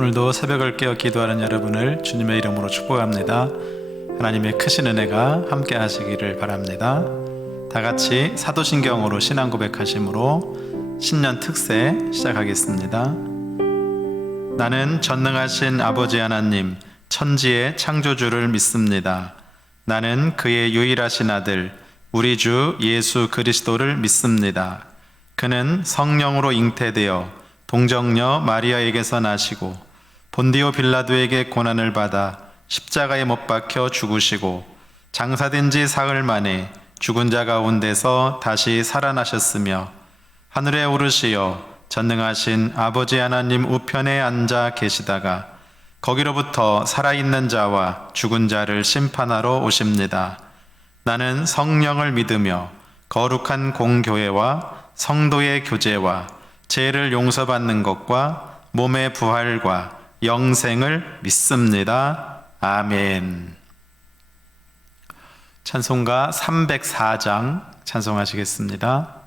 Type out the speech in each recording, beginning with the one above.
오늘도 새벽을 깨어 기도하는 여러분을 주님의 이름으로 축복합니다. 하나님의 크신 은혜가 함께 하시기를 바랍니다. 다 같이 사도신경으로 신앙 고백하심으로 신년 특세 시작하겠습니다. 나는 전능하신 아버지 하나님, 천지의 창조주를 믿습니다. 나는 그의 유일하신 아들, 우리 주 예수 그리스도를 믿습니다. 그는 성령으로 잉태되어 동정녀 마리아에게서 나시고 본디오 빌라도에게 고난을 받아 십자가에 못 박혀 죽으시고 장사된 지 사흘 만에 죽은 자 가운데서 다시 살아나셨으며 하늘에 오르시어 전능하신 아버지 하나님 우편에 앉아 계시다가 거기로부터 살아있는 자와 죽은 자를 심판하러 오십니다. 나는 성령을 믿으며 거룩한 공교회와 성도의 교제와 죄를 용서받는 것과 몸의 부활과 영생을 믿습니다. 아멘. 찬송가 304장 찬송하시겠습니다.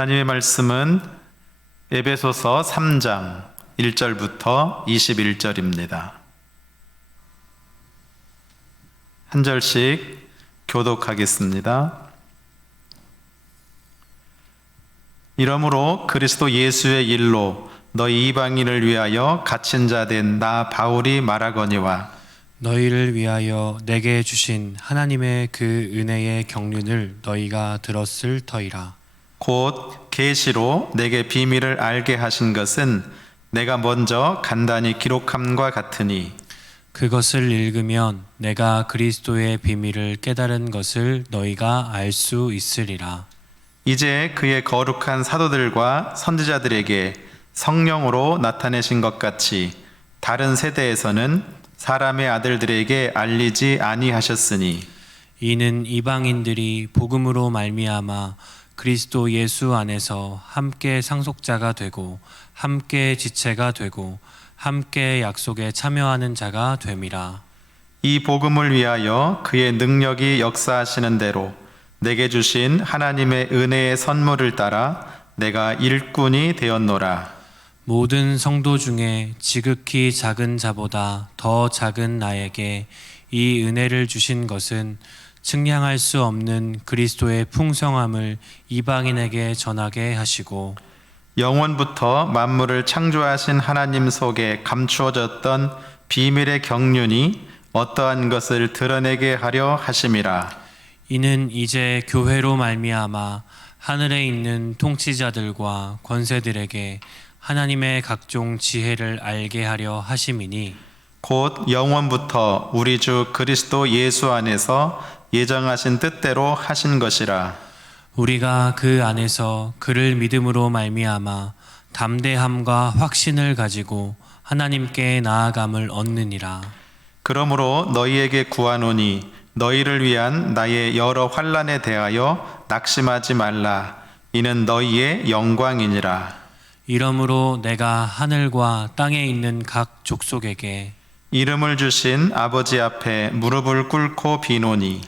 하나님의 말씀은 에베소서 3장 1절부터 21절입니다. 한 절씩 교독하겠습니다. 이러므로 그리스도 예수의 일로 너희 이방인을 위하여 갇힌 자 된 나 바울이 말하거니와 너희를 위하여 내게 주신 하나님의 그 은혜의 경륜을 너희가 들었을 터이라. 곧 계시로 내게 비밀을 알게 하신 것은 내가 먼저 간단히 기록함과 같으니 그것을 읽으면 내가 그리스도의 비밀을 깨달은 것을 너희가 알 수 있으리라. 이제 그의 거룩한 사도들과 선지자들에게 성령으로 나타내신 것 같이 다른 세대에서는 사람의 아들들에게 알리지 아니하셨으니 이는 이방인들이 복음으로 말미암아 그리스도 예수 안에서 함께 상속자가 되고 함께 지체가 되고 함께 약속에 참여하는 자가 됨이라. 이 복음을 위하여 그의 능력이 역사하시는 대로 내게 주신 하나님의 은혜의 선물을 따라 내가 일꾼이 되었노라. 모든 성도 중에 지극히 작은 자보다 더 작은 나에게 이 은혜를 주신 것은 측량할 수 없는 그리스도의 풍성함을 이방인에게 전하게 하시고 영원부터 만물을 창조하신 하나님 속에 감추어졌던 비밀의 경륜이 어떠한 것을 드러내게 하려 하심이라. 이는 이제 교회로 말미암아 하늘에 있는 통치자들과 권세들에게 하나님의 각종 지혜를 알게 하려 하심이니 곧 영원부터 우리 주 그리스도 예수 안에서 예정하신 뜻대로 하신 것이라. 우리가 그 안에서 그를 믿음으로 말미암아 담대함과 확신을 가지고 하나님께 나아감을 얻느니라. 그러므로 너희에게 구하노니 너희를 위한 나의 여러 환난에 대하여 낙심하지 말라. 이는 너희의 영광이니라. 이러므로 내가 하늘과 땅에 있는 각 족속에게 이름을 주신 아버지 앞에 무릎을 꿇고 비노니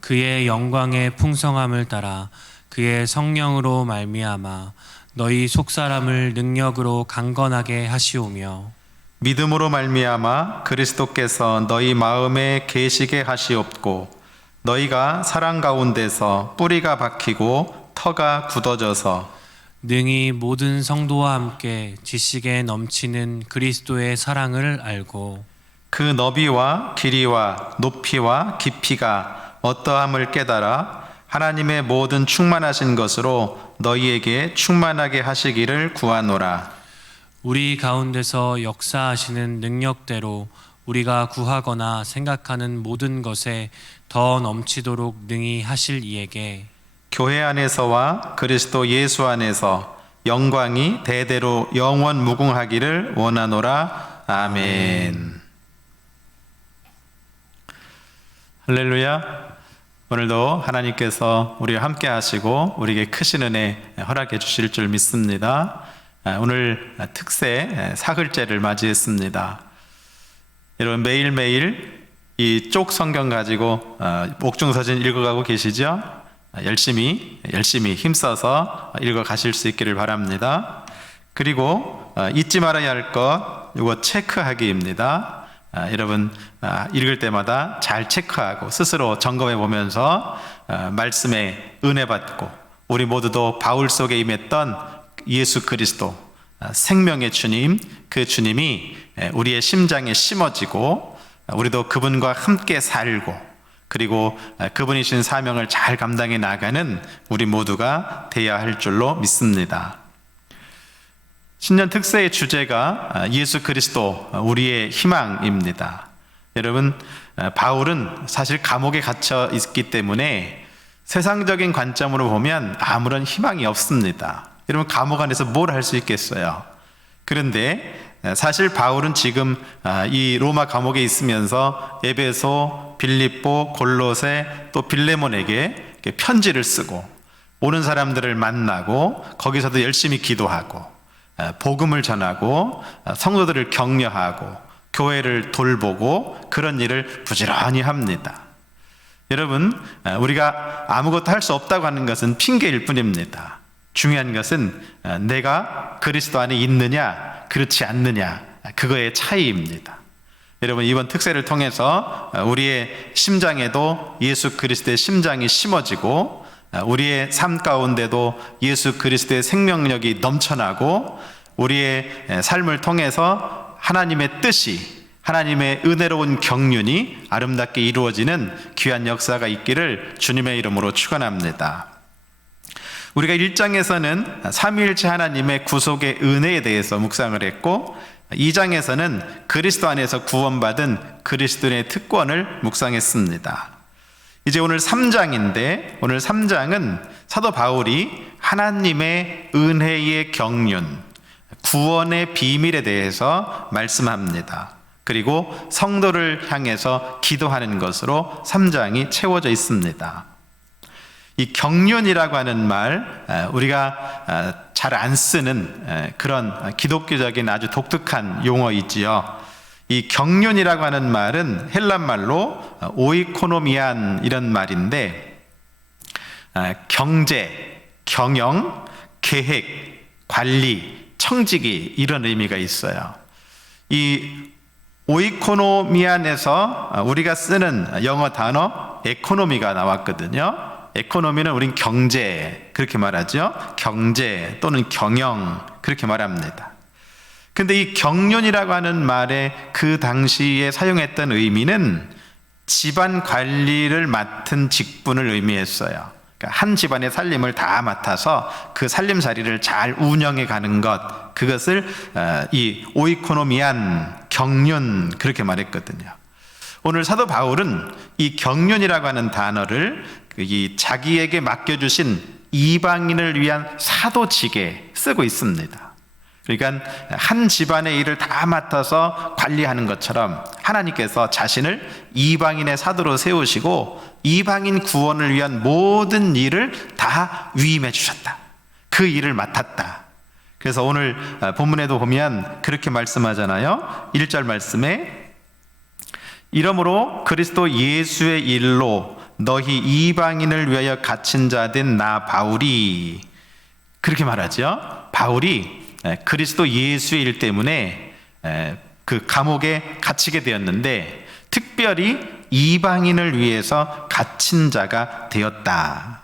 그의 영광의 풍성함을 따라 그의 성령으로 말미암아 너희 속사람을 능력으로 강건하게 하시오며 믿음으로 말미암아 그리스도께서 너희 마음에 계시게 하시옵고 너희가 사랑 가운데서 뿌리가 박히고 터가 굳어져서 능히 모든 성도와 함께 지식에 넘치는 그리스도의 사랑을 알고 그 너비와 길이와 높이와 깊이가 어떠함을 깨달아 하나님의 모든 충만하신 것으로 너희에게 충만하게 하시기를 구하노라. 우리 가운데서 역사하시는 능력대로 우리가 구하거나 생각하는 모든 것에 더 넘치도록 능히 하실 이에게 교회 안에서와 그리스도 예수 안에서 영광이 대대로 영원 무궁하기를 원하노라. 아멘. 할렐루야. 오늘도 하나님께서 우리와 함께 하시고 우리에게 크신 은혜 허락해 주실 줄 믿습니다. 오늘 특세 사흘째를 맞이했습니다. 여러분 매일매일 이 쪽 성경 가지고 옥중서진 읽어가고 계시죠? 열심히 힘써서 읽어 가실 수 있기를 바랍니다. 그리고 잊지 말아야 할 것 이거 체크하기입니다. 여러분 읽을 때마다 잘 체크하고 스스로 점검해 보면서 말씀에 은혜 받고 우리 모두도 바울 속에 임했던 예수 그리스도 생명의 주님, 그 주님이 우리의 심장에 심어지고 우리도 그분과 함께 살고 그리고 그분이 주신 사명을 잘 감당해 나가는 우리 모두가 되어야 할 줄로 믿습니다. 신년 특세의 주제가 예수 그리스도 우리의 희망입니다. 여러분 바울은 사실 감옥에 갇혀 있기 때문에 세상적인 관점으로 보면 아무런 희망이 없습니다. 여러분 감옥 안에서 뭘 할 수 있겠어요? 그런데 사실 바울은 지금 이 로마 감옥에 있으면서 에베소, 빌립보, 골로새 또 빌레몬에게 편지를 쓰고 오는 사람들을 만나고 거기서도 열심히 기도하고 복음을 전하고 성도들을 격려하고 교회를 돌보고 그런 일을 부지런히 합니다. 여러분 우리가 아무것도 할 수 없다고 하는 것은 핑계일 뿐입니다. 중요한 것은 내가 그리스도 안에 있느냐 그렇지 않느냐, 그거의 차이입니다. 여러분, 이번 특세를 통해서 우리의 심장에도 예수 그리스도의 심장이 심어지고 우리의 삶 가운데도 예수 그리스도의 생명력이 넘쳐나고 우리의 삶을 통해서 하나님의 뜻이, 하나님의 은혜로운 경륜이 아름답게 이루어지는 귀한 역사가 있기를 주님의 이름으로 축원합니다. 우리가 1장에서는 삼위일체 하나님의 구속의 은혜에 대해서 묵상을 했고 2장에서는 그리스도 안에서 구원받은 그리스도인의 특권을 묵상했습니다. 이제 오늘 3장인데 오늘 3장은 사도 바울이 하나님의 은혜의 경륜, 구원의 비밀에 대해서 말씀합니다. 그리고 성도를 향해서 기도하는 것으로 3장이 채워져 있습니다. 이 경륜이라고 하는 말, 우리가 잘 안 쓰는 그런 기독교적인 아주 독특한 용어이지요. 이 경륜이라고 하는 말은 헬란 말로 오이코노미안 이런 말인데, 경제, 경영, 계획, 관리, 청지기 이런 의미가 있어요. 이 오이코노미안에서 우리가 쓰는 영어 단어 에코노미가 나왔거든요. 에코노미는 우린 경제 그렇게 말하죠. 경제 또는 경영 그렇게 말합니다. 근데 이 경륜이라고 하는 말에 그 당시에 사용했던 의미는 집안 관리를 맡은 직분을 의미했어요. 그러니까 한 집안의 살림을 다 맡아서 그 살림살이를 잘 운영해 가는 것, 그것을 이 오이코노미안 경륜 그렇게 말했거든요. 오늘 사도 바울은 이 경륜이라고 하는 단어를 이 자기에게 맡겨주신 이방인을 위한 사도직에 쓰고 있습니다. 그러니까 한 집안의 일을 다 맡아서 관리하는 것처럼 하나님께서 자신을 이방인의 사도로 세우시고 이방인 구원을 위한 모든 일을 다 위임해 주셨다. 그 일을 맡았다. 그래서 오늘 본문에도 보면 그렇게 말씀하잖아요. 1절 말씀에 이러므로 그리스도 예수의 일로 너희 이방인을 위하여 갇힌 자 된 나 바울이, 그렇게 말하죠. 바울이 그리스도 예수의 일 때문에 그 감옥에 갇히게 되었는데 특별히 이방인을 위해서 갇힌 자가 되었다.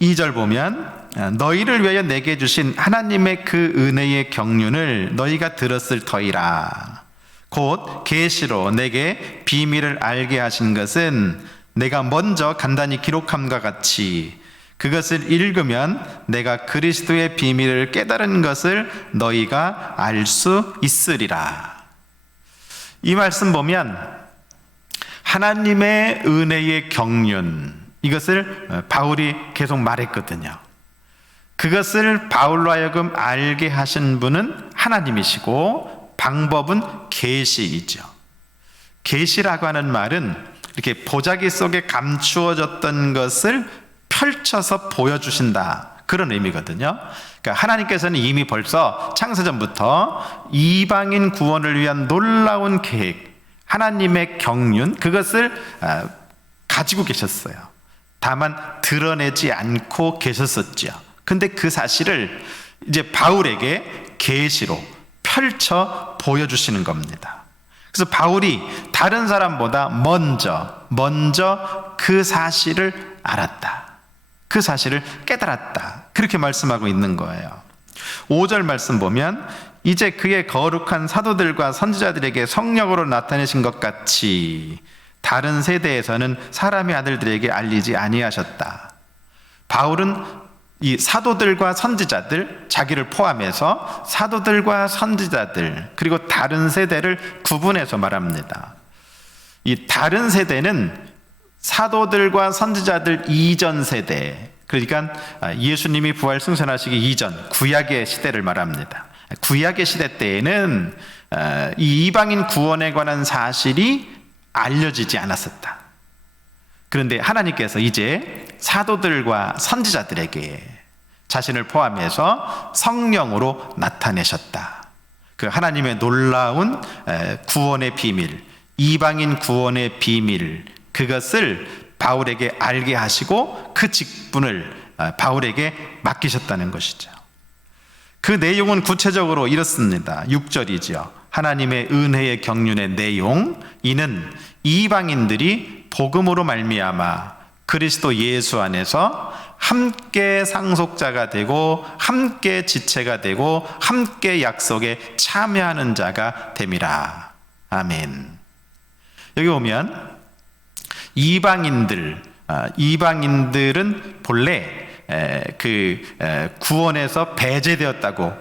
2절 보면 너희를 위하여 내게 주신 하나님의 그 은혜의 경륜을 너희가 들었을 터이라. 곧 계시로 내게 비밀을 알게 하신 것은 내가 먼저 간단히 기록함과 같이 그것을 읽으면 내가 그리스도의 비밀을 깨달은 것을 너희가 알 수 있으리라. 이 말씀 보면 하나님의 은혜의 경륜, 이것을 바울이 계속 말했거든요. 그것을 바울로 하여금 알게 하신 분은 하나님이시고 방법은 계시이죠. 계시라고 하는 말은 이렇게 보자기 속에 감추어졌던 것을 펼쳐서 보여주신다, 그런 의미거든요. 그러니까 하나님께서는 이미 벌써 창세전부터 이방인 구원을 위한 놀라운 계획, 하나님의 경륜, 그것을 가지고 계셨어요. 다만 드러내지 않고 계셨었죠. 근데 그 사실을 이제 바울에게 계시로 펼쳐 보여주시는 겁니다. 그래서 바울이 다른 사람보다 먼저 그 사실을 알았다. 그 사실을 깨달았다. 그렇게 말씀하고 있는 거예요. 5절 말씀 보면 이제 그의 거룩한 사도들과 선지자들에게 성령으로 나타내신 것 같이 다른 세대에서는 사람의 아들들에게 알리지 아니하셨다. 바울은 이 사도들과 선지자들, 자기를 포함해서 사도들과 선지자들, 그리고 다른 세대를 구분해서 말합니다. 이 다른 세대는 사도들과 선지자들 이전 세대, 그러니까 예수님이 부활 승천하시기 이전 구약의 시대를 말합니다. 구약의 시대 때에는 이 이방인 구원에 관한 사실이 알려지지 않았었다. 그런데 하나님께서 이제 사도들과 선지자들에게 자신을 포함해서 성령으로 나타내셨다. 그 하나님의 놀라운 구원의 비밀, 이방인 구원의 비밀, 그것을 바울에게 알게 하시고 그 직분을 바울에게 맡기셨다는 것이죠. 그 내용은 구체적으로 이렇습니다. 6절이죠. 하나님의 은혜의 경륜의 내용, 이는 이방인들이 복음으로 말미암아 그리스도 예수 안에서 함께 상속자가 되고 함께 지체가 되고 함께 약속에 참여하는 자가 됨이라. 아멘. 여기 보면 이방인들은 본래 구원에서 배제되었다고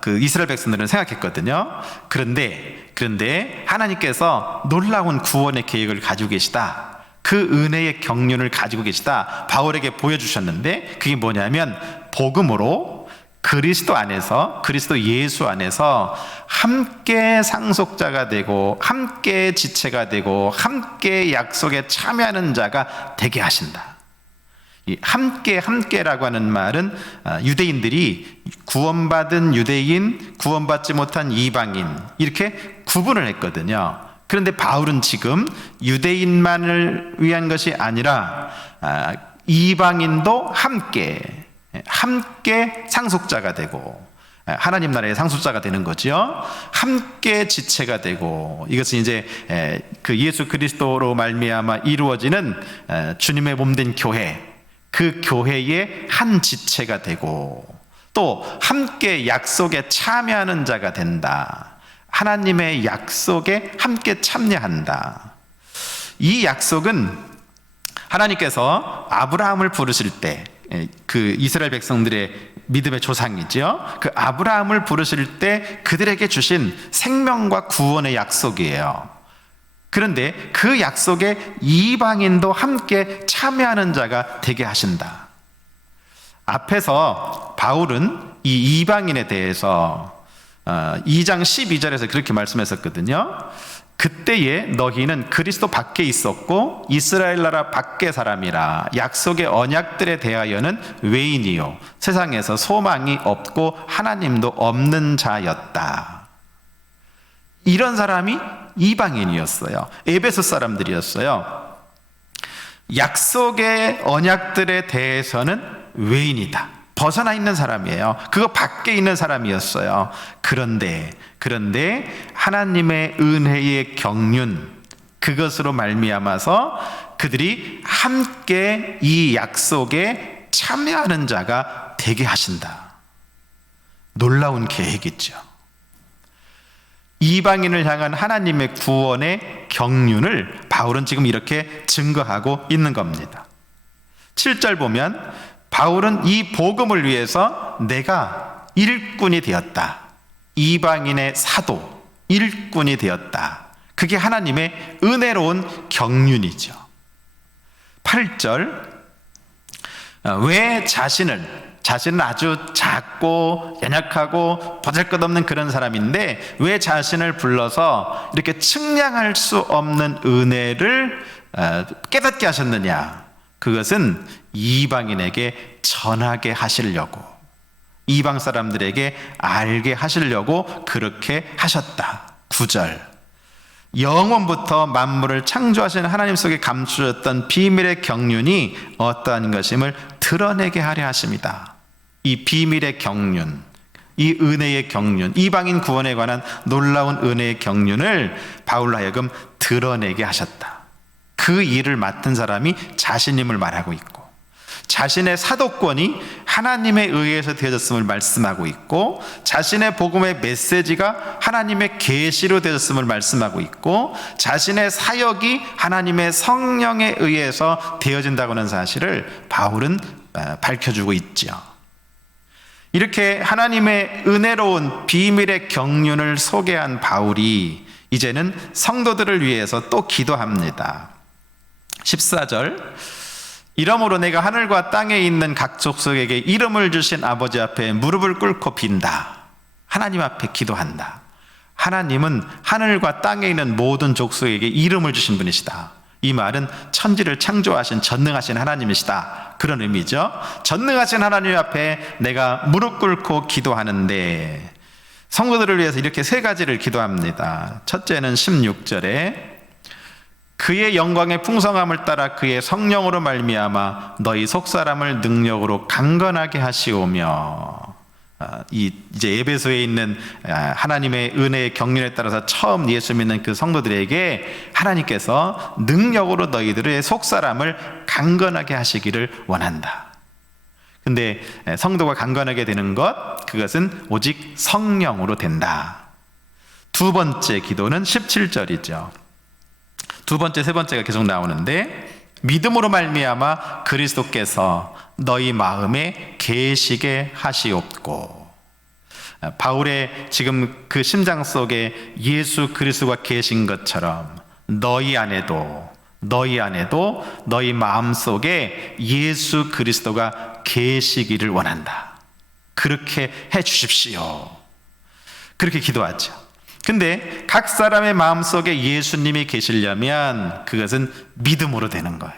그 이스라엘 백성들은 생각했거든요. 그런데 하나님께서 놀라운 구원의 계획을 가지고 계시다. 그 은혜의 경륜을 가지고 계시다. 바울에게 보여주셨는데 그게 뭐냐면 복음으로 그리스도 안에서, 그리스도 예수 안에서 함께 상속자가 되고 함께 지체가 되고 함께 약속에 참여하는 자가 되게 하신다. 이 함께라고 하는 말은 유대인들이 구원받은 유대인, 구원받지 못한 이방인 이렇게 구분을 했거든요. 그런데 바울은 지금 유대인만을 위한 것이 아니라 이방인도 함께 상속자가 되고 하나님 나라의 상속자가 되는 거죠. 함께 지체가 되고, 이것은 이제 그 예수 그리스도로 말미암아 이루어지는 주님의 몸된 교회, 그 교회의 한 지체가 되고, 또 함께 약속에 참여하는 자가 된다. 하나님의 약속에 함께 참여한다. 이 약속은 하나님께서 아브라함을 부르실 때, 그 이스라엘 백성들의 믿음의 조상이죠. 그 아브라함을 부르실 때 그들에게 주신 생명과 구원의 약속이에요. 그런데 그 약속에 이방인도 함께 참여하는 자가 되게 하신다. 앞에서 바울은 이 이방인에 대해서 2장 12절에서 그렇게 말씀했었거든요. 그때에 너희는 그리스도 밖에 있었고 이스라엘 나라 밖의 사람이라. 약속의 언약들에 대하여는 외인이요 세상에서 소망이 없고 하나님도 없는 자였다. 이런 사람이 이방인이었어요. 에베소 사람들이었어요. 약속의 언약들에 대해서는 외인이다. 벗어나 있는 사람이에요. 그거 밖에 있는 사람이었어요. 그런데 하나님의 은혜의 경륜, 그것으로 말미암아서 그들이 함께 이 약속에 참여하는 자가 되게 하신다. 놀라운 계획이죠. 이방인을 향한 하나님의 구원의 경륜을 바울은 지금 이렇게 증거하고 있는 겁니다. 7절 보면 바울은 이 복음을 위해서 내가 일꾼이 되었다. 이방인의 사도, 일꾼이 되었다. 그게 하나님의 은혜로운 경륜이죠. 8절, 왜 자신은 아주 작고 연약하고 보잘것없는 그런 사람인데 왜 자신을 불러서 이렇게 측량할 수 없는 은혜를 깨닫게 하셨느냐? 그것은 이방인에게 전하게 하시려고, 이방 사람들에게 알게 하시려고 그렇게 하셨다. 9절, 영원부터 만물을 창조하신 하나님 속에 감추어졌던 비밀의 경륜이 어떠한 것임을 드러내게 하려 하십니다. 이 비밀의 경륜, 이 은혜의 경륜, 이방인 구원에 관한 놀라운 은혜의 경륜을 바울로 하여금 드러내게 하셨다. 그 일을 맡은 사람이 자신임을 말하고 있고, 자신의 사도권이 하나님에 의해서 되어졌음을 말씀하고 있고, 자신의 복음의 메시지가 하나님의 계시로 되어졌음을 말씀하고 있고, 자신의 사역이 하나님의 성령에 의해서 되어진다고 하는 사실을 바울은 밝혀주고 있죠. 이렇게 하나님의 은혜로운 비밀의 경륜을 소개한 바울이 이제는 성도들을 위해서 또 기도합니다. 14절, 이러므로 내가 하늘과 땅에 있는 각 족속에게 이름을 주신 아버지 앞에 무릎을 꿇고 빈다. 하나님 앞에 기도한다. 하나님은 하늘과 땅에 있는 모든 족속에게 이름을 주신 분이시다. 이 말은 천지를 창조하신 전능하신 하나님이시다. 그런 의미죠. 전능하신 하나님 앞에 내가 무릎 꿇고 기도하는데, 성도들을 위해서 이렇게 세 가지를 기도합니다. 첫째는 16절에 그의 영광의 풍성함을 따라 그의 성령으로 말미암아 너희 속사람을 능력으로 강건하게 하시오며. 이제 에베소에 있는 하나님의 은혜의 경륜에 따라서 처음 예수 믿는 그 성도들에게 하나님께서 능력으로 너희들의 속사람을 강건하게 하시기를 원한다. 근데 성도가 강건하게 되는 그것은 오직 성령으로 된다. 두 번째 기도는 17절이죠. 두 번째, 세 번째가 계속 나오는데, 믿음으로 말미암아 그리스도께서 너희 마음에 계시게 하시옵고. 바울의 지금 그 심장 속에 예수 그리스도가 계신 것처럼 너희 안에도 너희 마음 속에 예수 그리스도가 계시기를 원한다. 그렇게 해 주십시오. 그렇게 기도하죠. 근데 각 사람의 마음 속에 예수님이 계시려면 그것은 믿음으로 되는 거예요.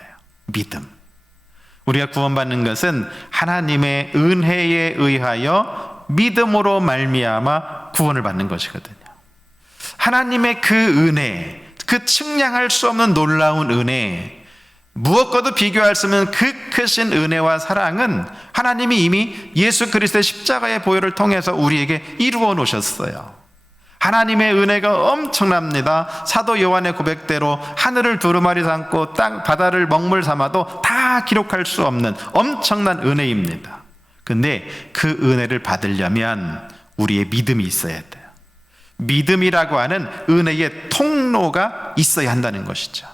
믿음. 우리가 구원받는 것은 하나님의 은혜에 의하여 믿음으로 말미암아 구원을 받는 것이거든요. 하나님의 그 은혜, 그 측량할 수 없는 놀라운 은혜, 무엇과도 비교할 수 없는 그 크신 은혜와 사랑은 하나님이 이미 예수 그리스도의 십자가의 보혈을 통해서 우리에게 이루어 놓으셨어요. 하나님의 은혜가 엄청납니다. 사도 요한의 고백대로 하늘을 두루마리 삼고 땅 바다를 먹물 삼아도 다 기록할 수 없는 엄청난 은혜입니다. 근데 그 은혜를 받으려면 우리의 믿음이 있어야 돼요. 믿음이라고 하는 은혜의 통로가 있어야 한다는 것이죠.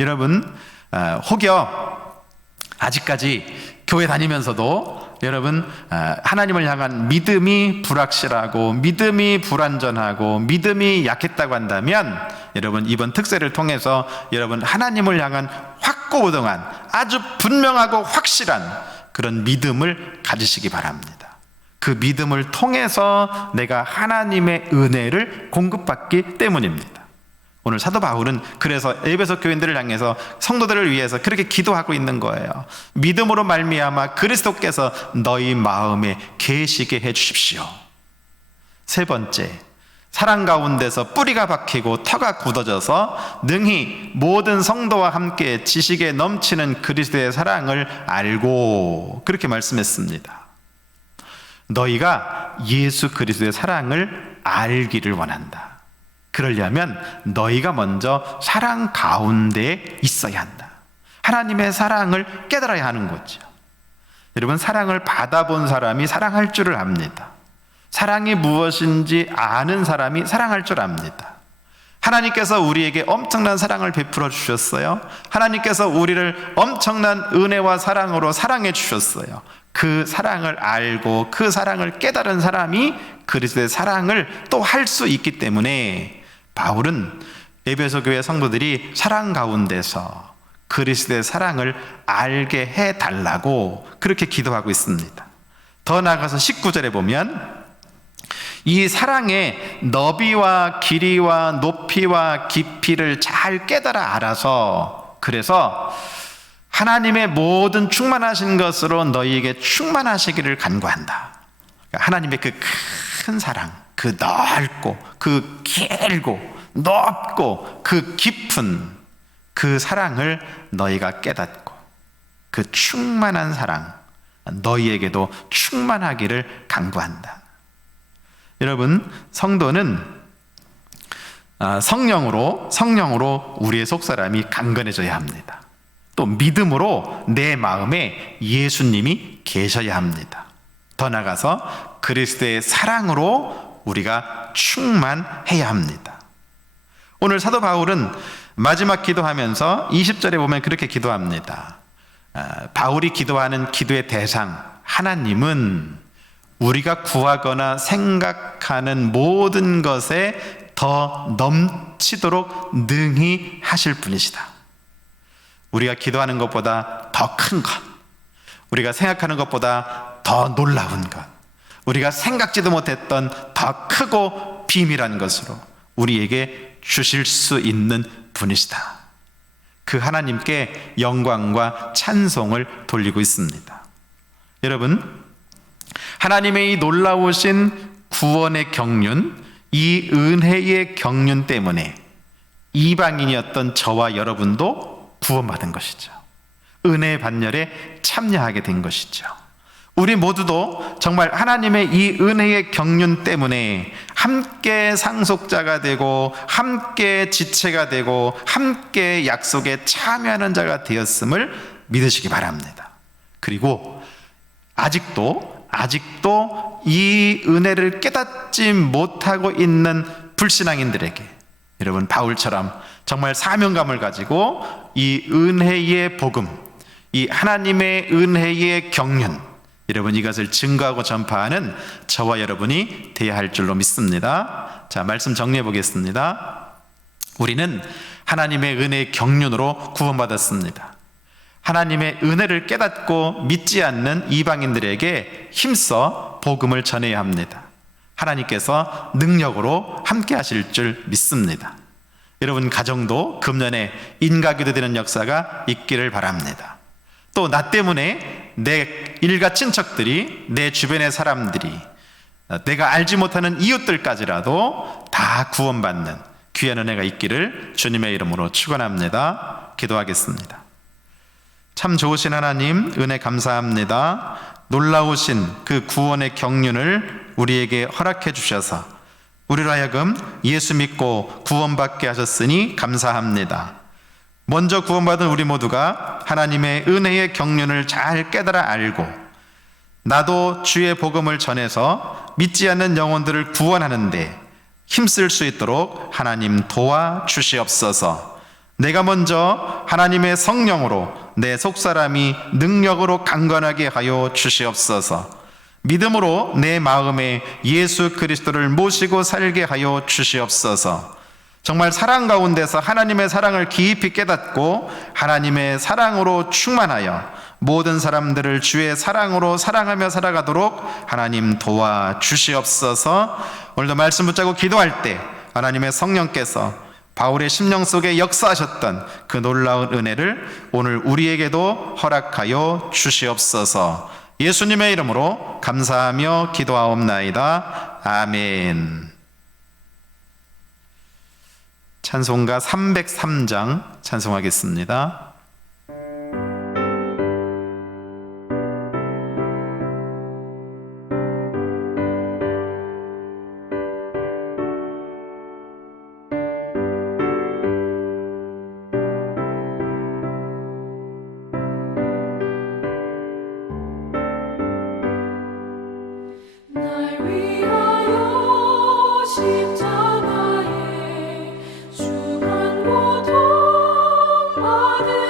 여러분, 혹여 아직까지 교회 다니면서도 여러분 하나님을 향한 믿음이 불확실하고 믿음이 불완전하고 믿음이 약했다고 한다면, 여러분 이번 특세를 통해서 여러분 하나님을 향한 확고부동한 아주 분명하고 확실한 그런 믿음을 가지시기 바랍니다. 그 믿음을 통해서 내가 하나님의 은혜를 공급받기 때문입니다. 오늘 사도 바울은 그래서 에베소 교인들을 향해서 성도들을 위해서 그렇게 기도하고 있는 거예요. 믿음으로 말미암아 그리스도께서 너희 마음에 계시게 해 주십시오. 세 번째, 사랑 가운데서 뿌리가 박히고 터가 굳어져서 능히 모든 성도와 함께 지식에 넘치는 그리스도의 사랑을 알고, 그렇게 말씀했습니다. 너희가 예수 그리스도의 사랑을 알기를 원한다. 그러려면 너희가 먼저 사랑 가운데 있어야 한다. 하나님의 사랑을 깨달아야 하는 거죠. 여러분, 사랑을 받아본 사람이 사랑할 줄을 압니다. 사랑이 무엇인지 아는 사람이 사랑할 줄 압니다. 하나님께서 우리에게 엄청난 사랑을 베풀어 주셨어요. 하나님께서 우리를 엄청난 은혜와 사랑으로 사랑해 주셨어요. 그 사랑을 알고 그 사랑을 깨달은 사람이 그리스도의 사랑을 또 할 수 있기 때문에 바울은 에베소 교회 성도들이 사랑 가운데서 그리스도의 사랑을 알게 해달라고 그렇게 기도하고 있습니다. 더 나아가서 19절에 보면 이 사랑의 너비와 길이와 높이와 깊이를 잘 깨달아 알아서, 그래서 하나님의 모든 충만하신 것으로 너희에게 충만하시기를 간구한다. 하나님의 그 큰 사랑, 그 넓고 그 길고 높고 그 깊은 그 사랑을 너희가 깨닫고 그 충만한 사랑 너희에게도 충만하기를 간구한다. 여러분, 성도는 성령으로 우리의 속사람이 강건해져야 합니다. 또 믿음으로 내 마음에 예수님이 계셔야 합니다. 더 나아가서 그리스도의 사랑으로 우리가 충만해야 합니다. 오늘 사도 바울은 마지막 기도하면서 20절에 보면 그렇게 기도합니다. 바울이 기도하는 기도의 대상, 하나님은 우리가 구하거나 생각하는 모든 것에 더 넘치도록 능히 하실 분이시다. 우리가 기도하는 것보다 더 큰 것, 우리가 생각하는 것보다 더 놀라운 것, 우리가 생각지도 못했던 더 크고 비밀한 것으로 우리에게 주실 수 있는 분이시다. 그 하나님께 영광과 찬송을 돌리고 있습니다. 여러분, 하나님의 이 놀라우신 구원의 경륜, 이 은혜의 경륜 때문에 이방인이었던 저와 여러분도 구원받은 것이죠. 은혜의 반열에 참여하게 된 것이죠. 우리 모두도 정말 하나님의 이 은혜의 경륜 때문에 함께 상속자가 되고 함께 지체가 되고 함께 약속에 참여하는 자가 되었음을 믿으시기 바랍니다. 그리고 아직도 이 은혜를 깨닫지 못하고 있는 불신앙인들에게 여러분 바울처럼 정말 사명감을 가지고 이 은혜의 복음, 이 하나님의 은혜의 경륜, 여러분 이것을 증거하고 전파하는 저와 여러분이 되어야 할 줄로 믿습니다. 자, 말씀 정리해 보겠습니다. 우리는 하나님의 은혜의 경륜으로 구원받았습니다. 하나님의 은혜를 깨닫고 믿지 않는 이방인들에게 힘써 복음을 전해야 합니다. 하나님께서 능력으로 함께 하실 줄 믿습니다. 여러분 가정도 금년에 인가기도 되는 역사가 있기를 바랍니다. 또 나 때문에 내 일가 친척들이, 내 주변의 사람들이, 내가 알지 못하는 이웃들까지라도 다 구원받는 귀한 은혜가 있기를 주님의 이름으로 축원합니다. 기도하겠습니다. 참 좋으신 하나님, 은혜 감사합니다. 놀라우신 그 구원의 경륜을 우리에게 허락해 주셔서 우리로 하여금 예수 믿고 구원받게 하셨으니 감사합니다. 먼저 구원받은 우리 모두가 하나님의 은혜의 경륜을 잘 깨달아 알고 나도 주의 복음을 전해서 믿지 않는 영혼들을 구원하는데 힘쓸 수 있도록 하나님 도와주시옵소서. 내가 먼저 하나님의 성령으로 내 속사람이 능력으로 강건하게 하여 주시옵소서. 믿음으로 내 마음에 예수 그리스도를 모시고 살게 하여 주시옵소서. 정말 사랑 가운데서 하나님의 사랑을 깊이 깨닫고 하나님의 사랑으로 충만하여 모든 사람들을 주의 사랑으로 사랑하며 살아가도록 하나님 도와주시옵소서. 오늘도 말씀 붙잡고 기도할 때 하나님의 성령께서 바울의 심령 속에 역사하셨던 그 놀라운 은혜를 오늘 우리에게도 허락하여 주시옵소서. 예수님의 이름으로 감사하며 기도하옵나이다. 아멘. 찬송가 303장 찬송하겠습니다. 날 위하여 십자가에 중한 고통 받으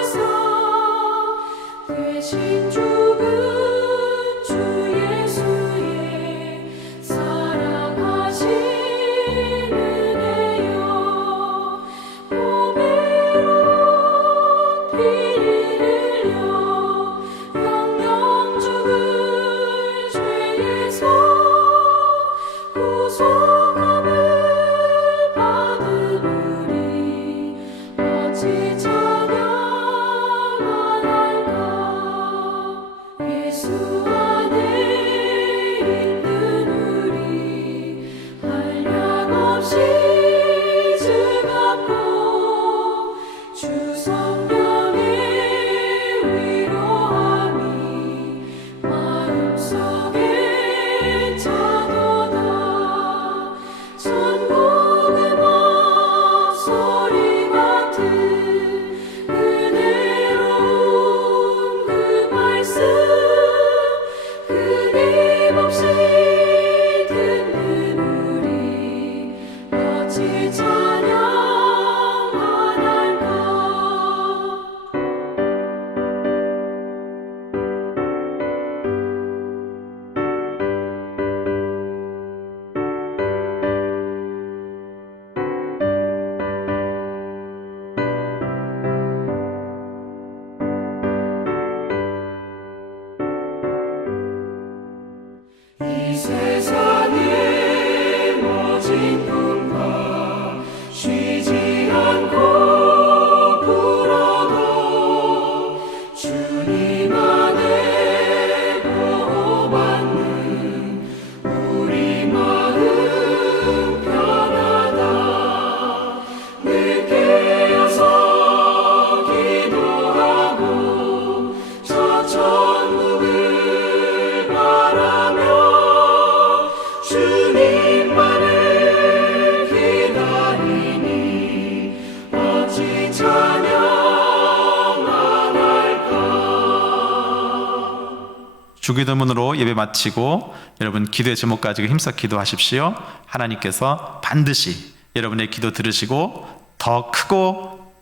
주기도문으로 예배 마치고 여러분 기도의 제목 가지고 힘써 기도하십시오. 하나님께서 반드시 여러분의 기도 들으시고 더 크고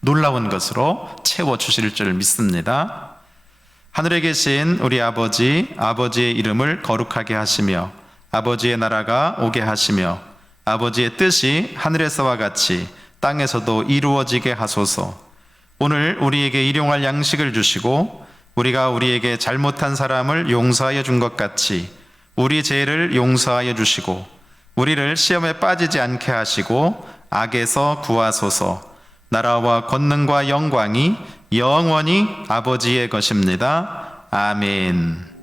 놀라운 것으로 채워주실 줄 믿습니다. 하늘에 계신 우리 아버지, 아버지의 이름을 거룩하게 하시며 아버지의 나라가 오게 하시며 아버지의 뜻이 하늘에서와 같이 땅에서도 이루어지게 하소서. 오늘 우리에게 일용할 양식을 주시고 우리가 우리에게 잘못한 사람을 용서하여 준 것 같이 우리 죄를 용서하여 주시고 우리를 시험에 빠지지 않게 하시고 악에서 구하소서. 나라와 권능과 영광이 영원히 아버지의 것입니다. 아멘.